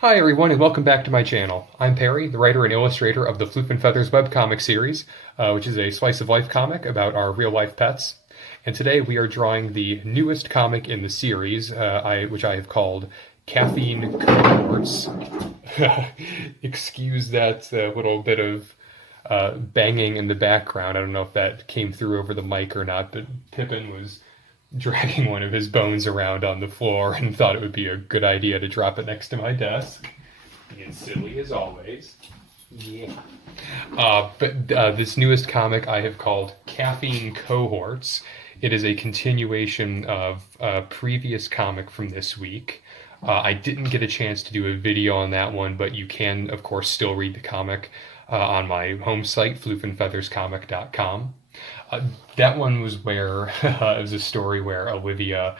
Hi everyone, and welcome back to my channel. I'm Perry, the writer and illustrator of the Floof and Feathers webcomic series, which is a slice of life comic about our real life pets. And today we are drawing the newest comic in the series, which I have called Caffeine Cohorts. Excuse that little bit of banging in the background. I don't know if that came through over the mic or not, but Pippin was dragging one of his bones around on the floor and thought it would be a good idea to drop it next to my desk. Being silly as always. Yeah. But this newest comic I have called Caffeine Cohorts. It is a continuation of a previous comic from this week. I didn't get a chance to do a video on that one, but you can, of course, still read the comic on my home site, floofandfeatherscomic.com. That one was where it was a story where Olivia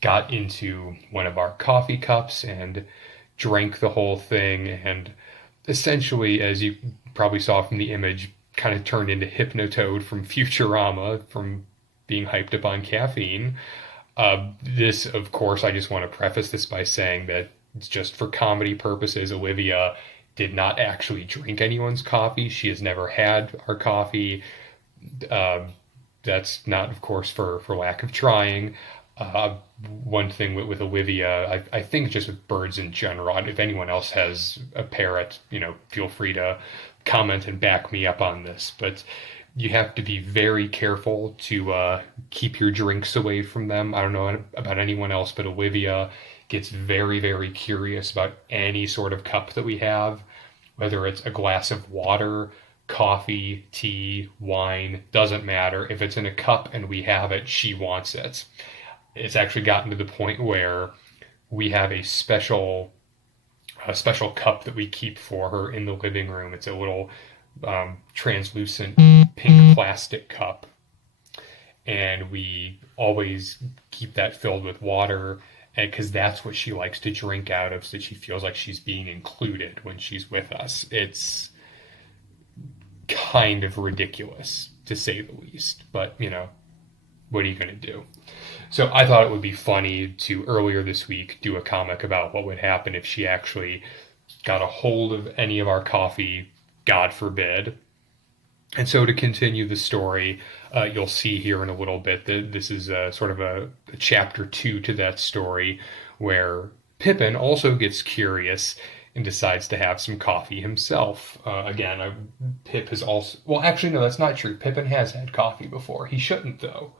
got into one of our coffee cups and drank the whole thing, and essentially, as you probably saw from the image, kind of turned into Hypnotoad from Futurama from being hyped up on caffeine. This, of course, I just want to preface this by saying that it's just for comedy purposes. Olivia did not actually drink anyone's coffee. She has never had our coffee. That's not, of course, for lack of trying. One thing with Olivia, I think just with birds in general, if anyone else has a parrot, feel free to comment and back me up on this. But you have to be very careful to keep your drinks away from them. I don't know about anyone else, but Olivia gets very, very curious about any sort of cup that we have, whether it's a glass of water, coffee, tea, wine, doesn't matter. If it's in a cup and we have it, she wants it. It's actually gotten to the point where we have a special cup that we keep for her in the living room. It's a little translucent pink plastic cup, and we always keep that filled with water, and because that's what she likes to drink out of, so that she feels like she's being included when she's with us. It's kind of ridiculous, to say the least, but what are you going to do? So I thought it would be funny to earlier this week do a comic about what would happen if she actually got a hold of any of our coffee, God forbid. And so to continue the story, you'll see here in a little bit that this is sort of a chapter 2 to that story, where Pippin also gets curious and decides to have some coffee himself. Pip has also... Well, actually, no, that's not true. Pippin has had coffee before. He shouldn't, though.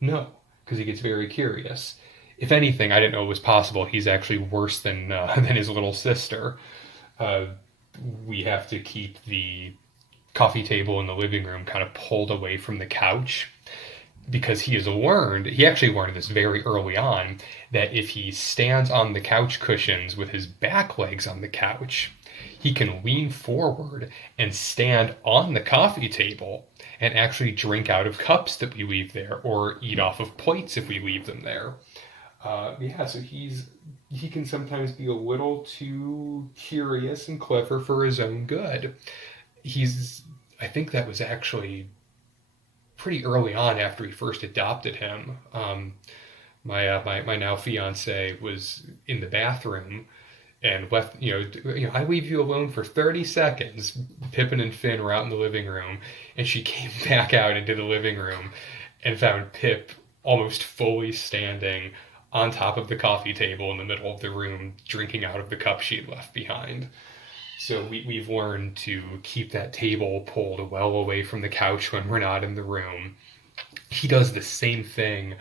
No, because he gets very curious. If anything, I didn't know it was possible. He's actually worse than his little sister. We have to keep the coffee table in the living room kind of pulled away from the couch, because he actually learned this very early on, that if he stands on the couch cushions with his back legs on the couch, he can lean forward and stand on the coffee table and actually drink out of cups that we leave there, or eat off of plates if we leave them there. So he can sometimes be a little too curious and clever for his own good. I think that was actually pretty early on after we first adopted him. My now fiance was in the bathroom and left, I leave you alone for 30 seconds. Pippin and Finn were out in the living room, and she came back out into the living room and found Pip almost fully standing on top of the coffee table in the middle of the room, drinking out of the cup she had left behind. So we've learned to keep that table pulled well away from the couch when we're not in the room. He does the same thing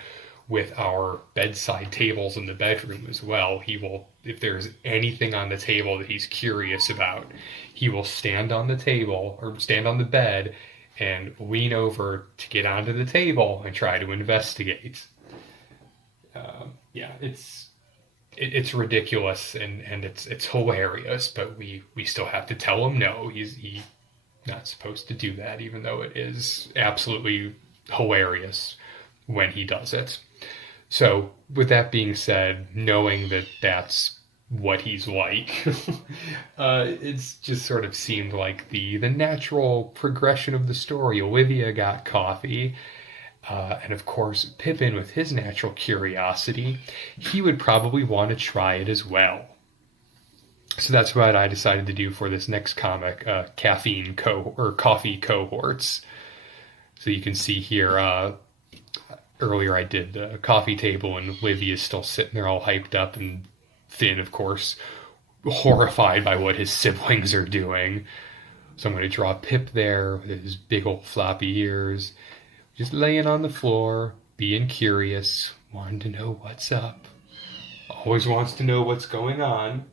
with our bedside tables in the bedroom as well. He will, if there's anything on the table that he's curious about, he will stand on the table or stand on the bed and lean over to get onto the table and try to investigate. It's ridiculous and it's hilarious, but we still have to tell him no, he's not supposed to do that, even though it is absolutely hilarious when he does it. So with that being said, knowing that that's what he's like, it's just sort of seemed like the natural progression of the story. Olivia got coffee. And of course, Pippin, with his natural curiosity, he would probably want to try it as well. So that's what I decided to do for this next comic, coffee cohorts. So you can see here, earlier I did the coffee table, and Olivia is still sitting there all hyped up, and Finn, of course, horrified by what his siblings are doing. So I'm going to draw Pip there with his big old floppy ears, just laying on the floor, being curious, wanting to know what's up. Always wants to know what's going on.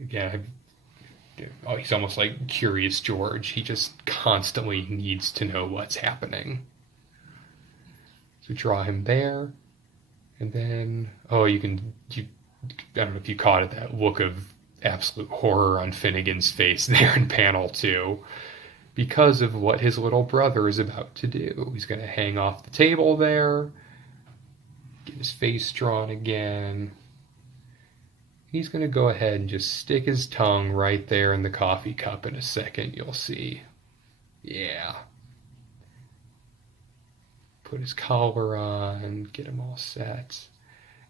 Again, he's almost like Curious George. He just constantly needs to know what's happening. So draw him there. And then, I don't know if you caught it, that look of absolute horror on Finnegan's face there in panel 2, because of what his little brother is about to do. He's going to hang off the table there, get his face drawn again. He's going to go ahead and just stick his tongue right there in the coffee cup in a second, you'll see. Yeah. Put his collar on, get him all set.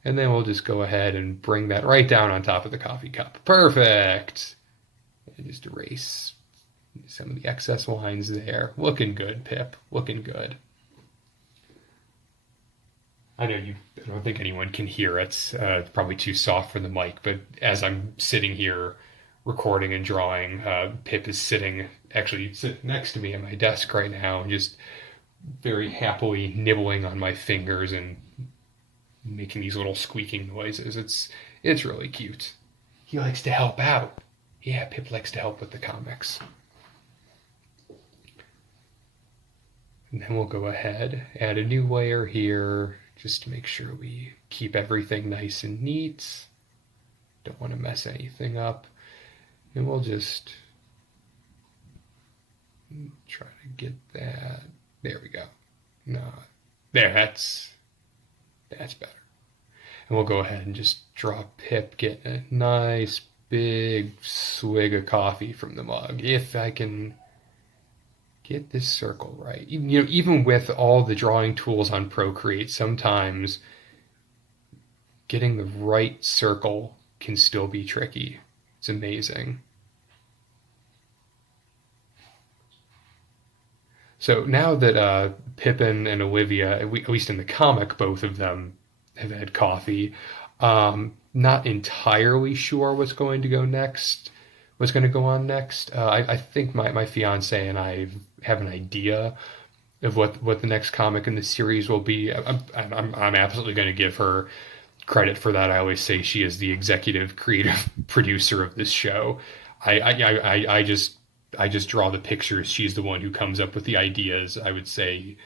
And then we'll just go ahead and bring that right down on top of the coffee cup. Perfect! And just erase some of the excess lines there. Looking good, Pip. Looking good. I don't think anyone can hear it. It's probably too soft for the mic, but as I'm sitting here recording and drawing, Pip is sitting next to me at my desk right now and just very happily nibbling on my fingers and making these little squeaking noises. It's really cute. He likes to help out. Yeah, Pip likes to help with the comics. And then we'll go ahead, add a new layer here, just to make sure we keep everything nice and neat. Don't want to mess anything up. And we'll just try to get that. There we go. No, there, that's better. And we'll go ahead and just draw Pip getting a nice big swig of coffee from the mug. If I can get this circle right. Even with all the drawing tools on Procreate, sometimes getting the right circle can still be tricky. It's amazing. So now that Pippin and Olivia, at least in the comic, both of them have had coffee, not entirely sure what's going to go on next. I think my fiance and I have an idea of what the next comic in the series will be. I'm absolutely going to give her credit for that. I always say she is the executive creative producer of this show. I just draw the pictures. She's the one who comes up with the ideas. I would say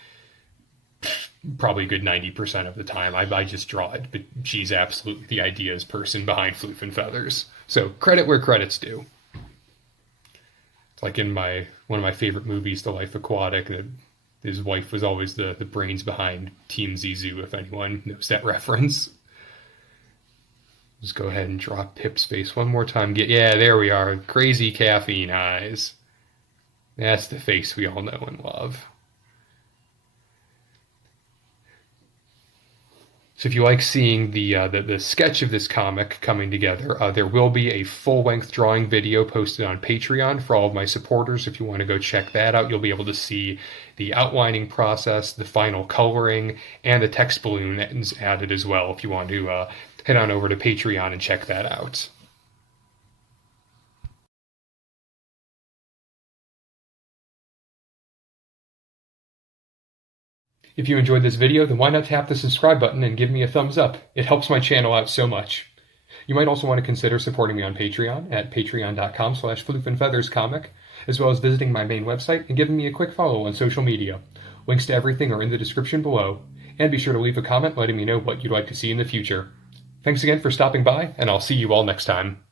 probably a good 90% of the time. I just draw it, but she's absolutely the ideas person behind Floof and Feathers. So credit where credit's due. It's like in one of my favorite movies, The Life Aquatic, that his wife was always the brains behind Team Zizou, if anyone knows that reference. Just go ahead and draw Pip's face one more time. Yeah, there we are. Crazy caffeine eyes. That's the face we all know and love. So if you like seeing the sketch of this comic coming together, there will be a full-length drawing video posted on Patreon for all of my supporters. If you want to go check that out, you'll be able to see the outlining process, the final coloring, and the text balloon that is added as well if you want to head on over to Patreon and check that out. If you enjoyed this video, then why not tap the subscribe button and give me a thumbs up? It helps my channel out so much. You might also want to consider supporting me on Patreon at patreon.com/floofandfeatherscomic, as well as visiting my main website and giving me a quick follow on social media. Links to everything are in the description below, and be sure to leave a comment letting me know what you'd like to see in the future. Thanks again for stopping by, and I'll see you all next time.